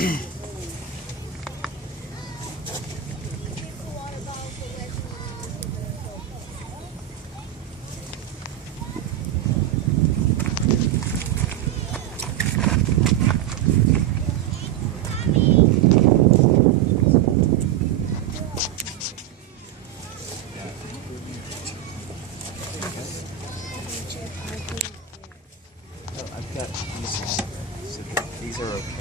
I've got these. So these are okay.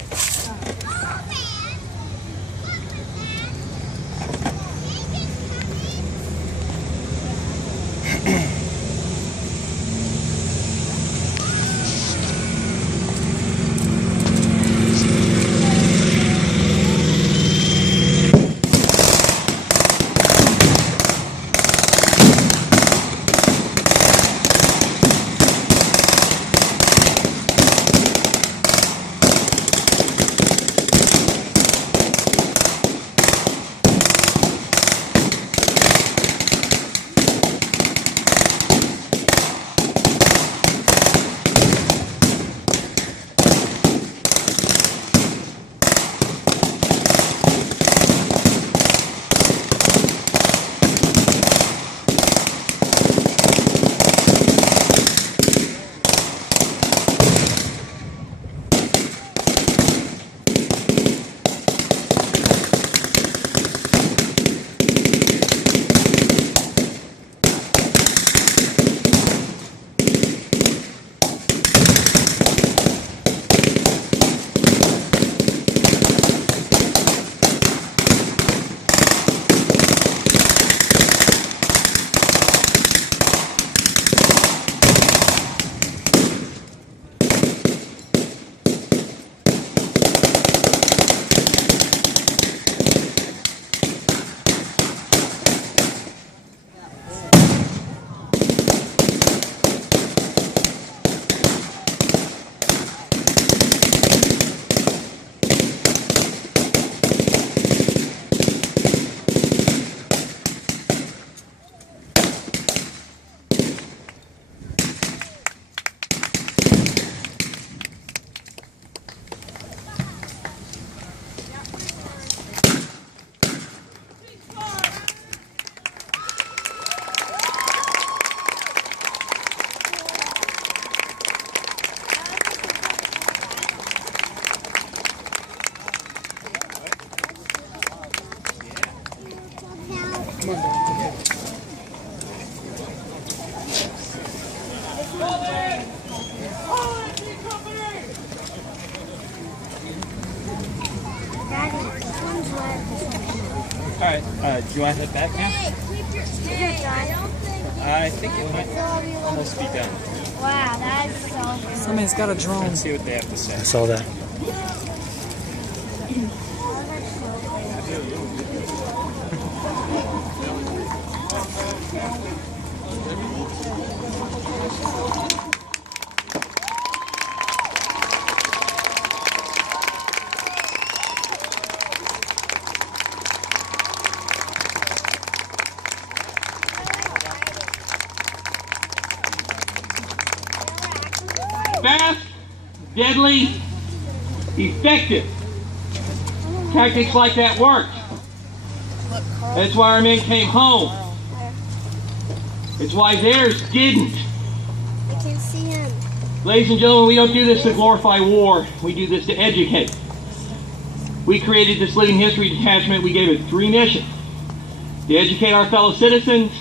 Alright, do you want to head back now? I think it might almost be done. Wow, that is so good. Somebody's got a drone. Let's see what they have to say. I saw that. Fast, deadly, effective. Tactics like that worked. That's why our men came home. It's why theirs didn't. I can see him. Ladies and gentlemen, we don't do this to glorify war. We do this to educate. We created this Living History Detachment. We gave it 3 missions. To educate our fellow citizens,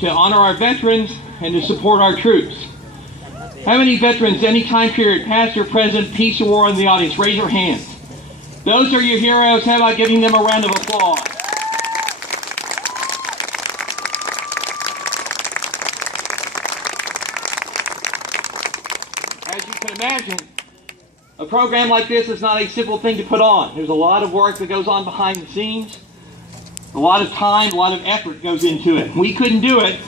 to honor our veterans, and to support our troops. How many veterans, any time period, past or present, peace or war in the audience? Raise your hands. Those are your heroes. How about giving them a round of applause? As you can imagine, a program like this is not a simple thing to put on. There's a lot of work that goes on behind the scenes. A lot of time, a lot of effort goes into it. We couldn't do it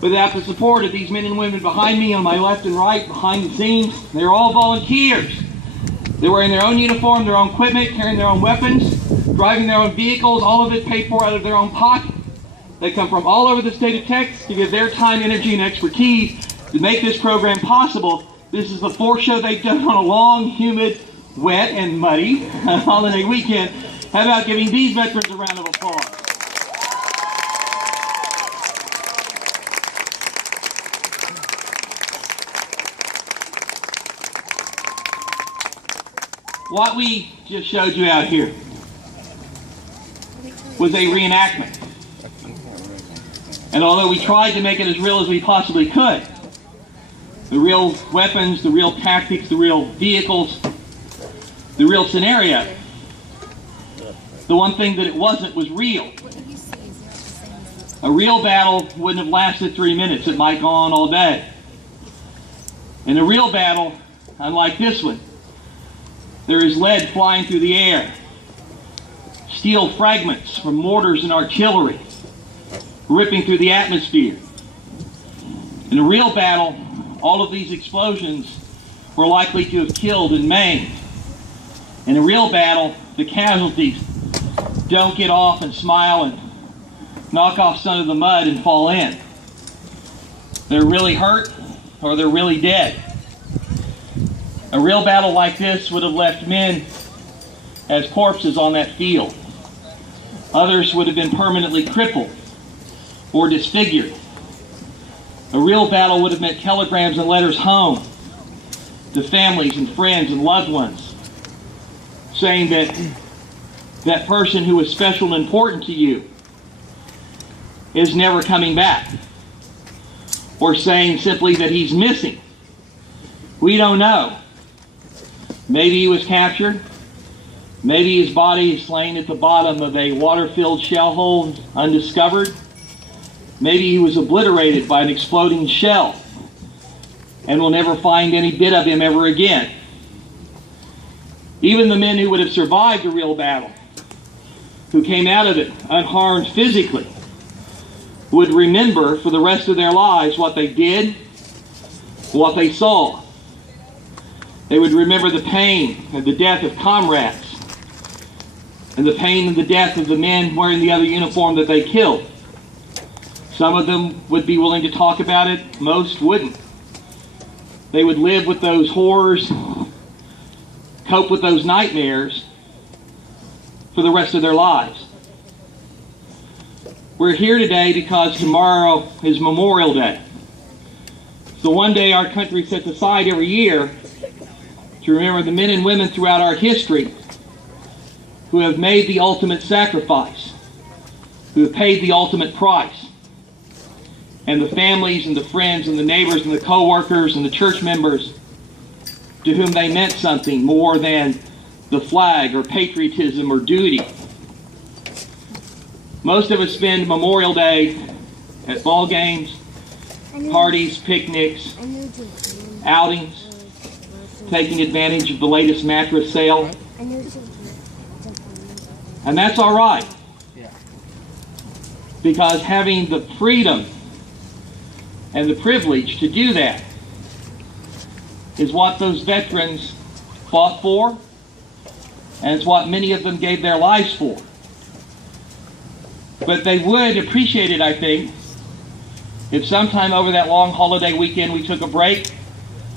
without the support of these men and women behind me on my left and right, behind the scenes. They're all volunteers. They're wearing their own uniform, their own equipment, carrying their own weapons, driving their own vehicles, all of it paid for out of their own pocket. They come from all over the state of Texas to give their time, energy, and expertise to make this program possible. This is the 4th show they've done on a long, humid wet and muddy holiday weekend, how about giving these veterans a round of applause? What we just showed you out here was a reenactment. And although we tried to make it as real as we possibly could, the real weapons, the real tactics, the real vehicles, the real scenario, the one thing that it wasn't was real. A real battle wouldn't have lasted 3 minutes. It might go on all day. In a real battle, unlike this one, there is lead flying through the air, steel fragments from mortars and artillery ripping through the atmosphere. In a real battle, all of these explosions were likely to have killed and maimed. In a real battle, the casualties don't get off and smile and knock off some of the mud and fall in. They're really hurt or they're really dead. A real battle like this would have left men as corpses on that field. Others would have been permanently crippled or disfigured. A real battle would have meant telegrams and letters home to families and friends and loved ones saying that that person who was special and important to you is never coming back, or saying simply that he's missing. We don't know. Maybe he was captured. Maybe his body is laying at the bottom of a water-filled shell hole undiscovered. Maybe he was obliterated by an exploding shell and we'll never find any bit of him ever again. Even the men who would have survived a real battle, who came out of it unharmed physically, would remember for the rest of their lives what they did, what they saw. They would remember the pain and the death of comrades, and the pain and the death of the men wearing the other uniform that they killed. Some of them would be willing to talk about it, most wouldn't. They would live with those horrors, cope with those nightmares for the rest of their lives. We're here today because tomorrow is Memorial Day. It's the one day our country sets aside every year to remember the men and women throughout our history who have made the ultimate sacrifice, who have paid the ultimate price, and the families and the friends and the neighbors and the co-workers and the church members to whom they meant something more than the flag or patriotism or duty. Most of us spend Memorial Day at ball games, parties, picnics, outings, taking advantage of the latest mattress sale. And that's all right. Because having the freedom and the privilege to do that is what those veterans fought for, and it's what many of them gave their lives for. But they would appreciate it, I think, if sometime over that long holiday weekend we took a break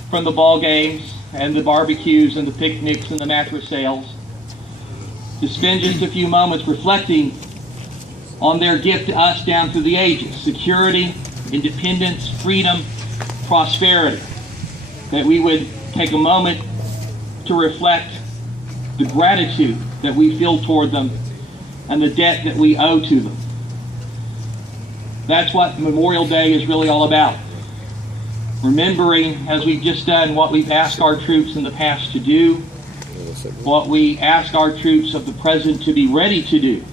from the ball games and the barbecues and the picnics and the mattress sales to spend just a few moments reflecting on their gift to us down through the ages: security, independence, freedom, prosperity. That we would take a moment to reflect the gratitude that we feel toward them and the debt that we owe to them. That's what Memorial Day is really all about. Remembering, as we've just done, what we've asked our troops in the past to do, what we ask our troops of the present to be ready to do,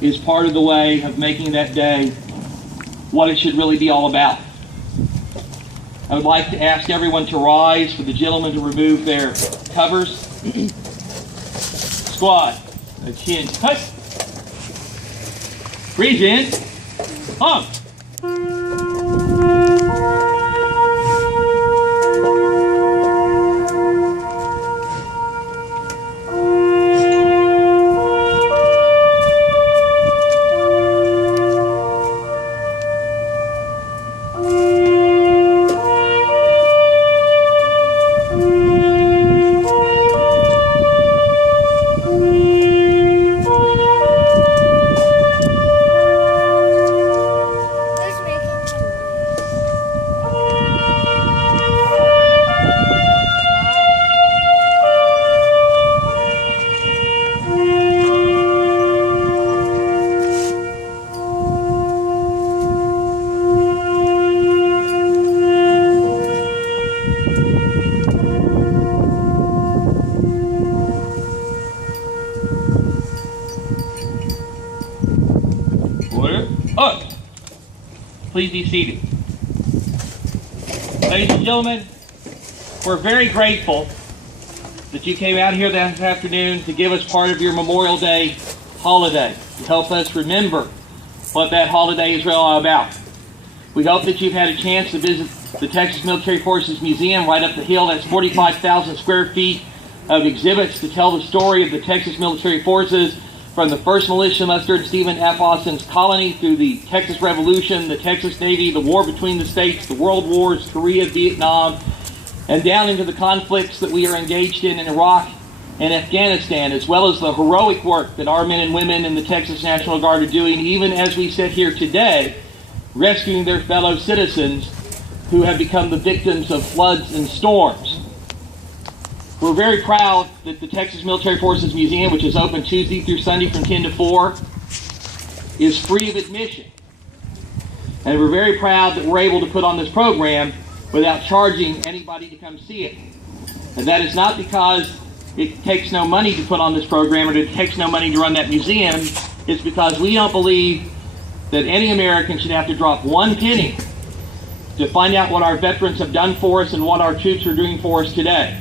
is part of the way of making that day what it should really be all about. I would like to ask everyone to rise, for the gentlemen to remove their covers. Squad, a chin cut. Breathe in. Pump. Please be seated. Ladies and gentlemen, we're very grateful that you came out here this afternoon to give us part of your Memorial Day holiday, to help us remember what that holiday is really all about. We hope that you've had a chance to visit the Texas Military Forces Museum right up the hill. That's 45,000 square feet of exhibits to tell the story of the Texas Military Forces from the 1st Militia muster in Stephen F. Austin's colony through the Texas Revolution, the Texas Navy, the war between the states, the World Wars, Korea, Vietnam, and down into the conflicts that we are engaged in Iraq and Afghanistan, as well as the heroic work that our men and women in the Texas National Guard are doing, even as we sit here today, rescuing their fellow citizens who have become the victims of floods and storms. We're very proud that the Texas Military Forces Museum, which is open Tuesday through Sunday from 10 to 4, is free of admission. And we're very proud that we're able to put on this program without charging anybody to come see it. And that is not because it takes no money to put on this program or it takes no money to run that museum. It's because we don't believe that any American should have to drop one penny to find out what our veterans have done for us and what our troops are doing for us today.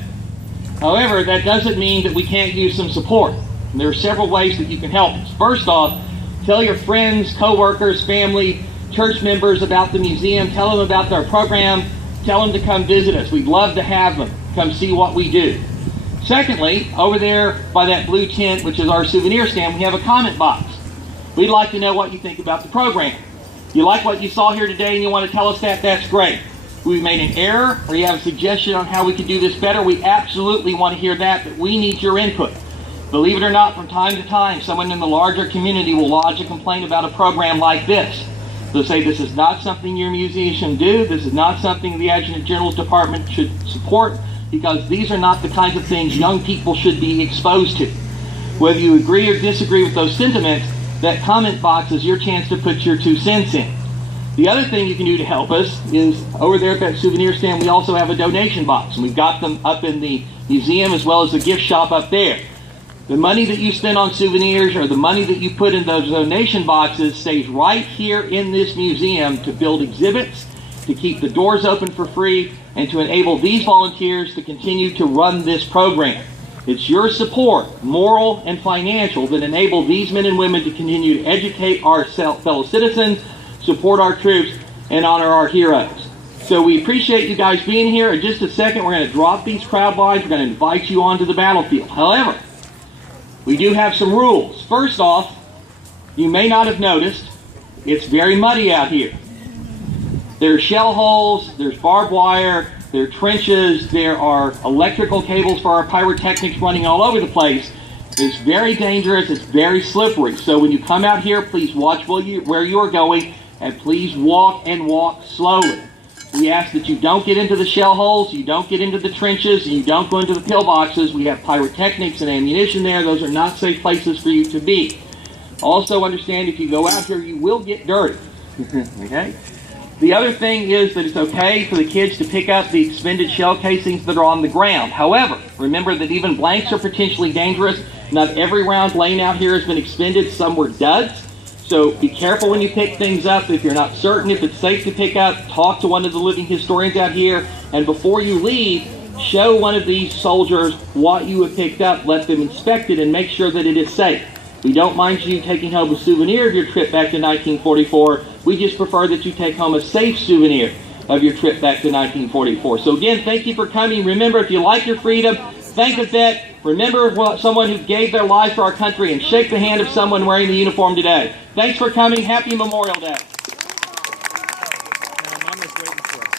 However, that doesn't mean that we can't use some support. And there are several ways that you can help us. First off, tell your friends, co-workers, family, church members about the museum. Tell them about our program. Tell them to come visit us. We'd love to have them come see what we do. Secondly, over there by that blue tent, which is our souvenir stand, we have a comment box. We'd like to know what you think about the program. You like what you saw here today and you want to tell us that, that's great. We've made an error or you have a suggestion on how we could do this better, we absolutely want to hear that, but we need your input. Believe it or not, from time to time, someone in the larger community will lodge a complaint about a program like this. They'll say this is not something your museum should do, this is not something the Adjutant General's Department should support, because these are not the kinds of things young people should be exposed to. Whether you agree or disagree with those sentiments, that comment box is your chance to put your 2 cents in. The other thing you can do to help us is over there at that souvenir stand, we also have a donation box, and we've got them up in the museum as well as the gift shop up there. The money that you spend on souvenirs or the money that you put in those donation boxes stays right here in this museum to build exhibits, to keep the doors open for free, and to enable these volunteers to continue to run this program. It's your support, moral and financial, that enable these men and women to continue to educate our fellow citizens, support our troops, and honor our heroes. So we appreciate you guys being here. In just a second, we're going to drop these crowd lines. We're going to invite you onto the battlefield. However, we do have some rules. First off, you may not have noticed, it's very muddy out here. There are shell holes, there's barbed wire, there are trenches, there are electrical cables for our pyrotechnics running all over the place. It's very dangerous, it's very slippery. So when you come out here, please watch where you are going, and please walk and walk slowly. We ask that you don't get into the shell holes, you don't get into the trenches, and you don't go into the pillboxes. We have pyrotechnics and ammunition there. Those are not safe places for you to be. Also understand, if you go out here, you will get dirty. Okay? The other thing is that it's okay for the kids to pick up the expended shell casings that are on the ground. However, remember that even blanks are potentially dangerous. Not every round laying out here has been expended. Some were duds. So be careful when you pick things up. If you're not certain if it's safe to pick up, talk to one of the living historians out here. And before you leave, show one of these soldiers what you have picked up. Let them inspect it and make sure that it is safe. We don't mind you taking home a souvenir of your trip back to 1944. We just prefer that you take home a safe souvenir of your trip back to 1944. So again, thank you for coming. Remember, if you like your freedom, thank a vet. Remember someone who gave their life for our country, and shake the hand of someone wearing the uniform today. Thanks for coming. Happy Memorial Day. Mama's waiting for us.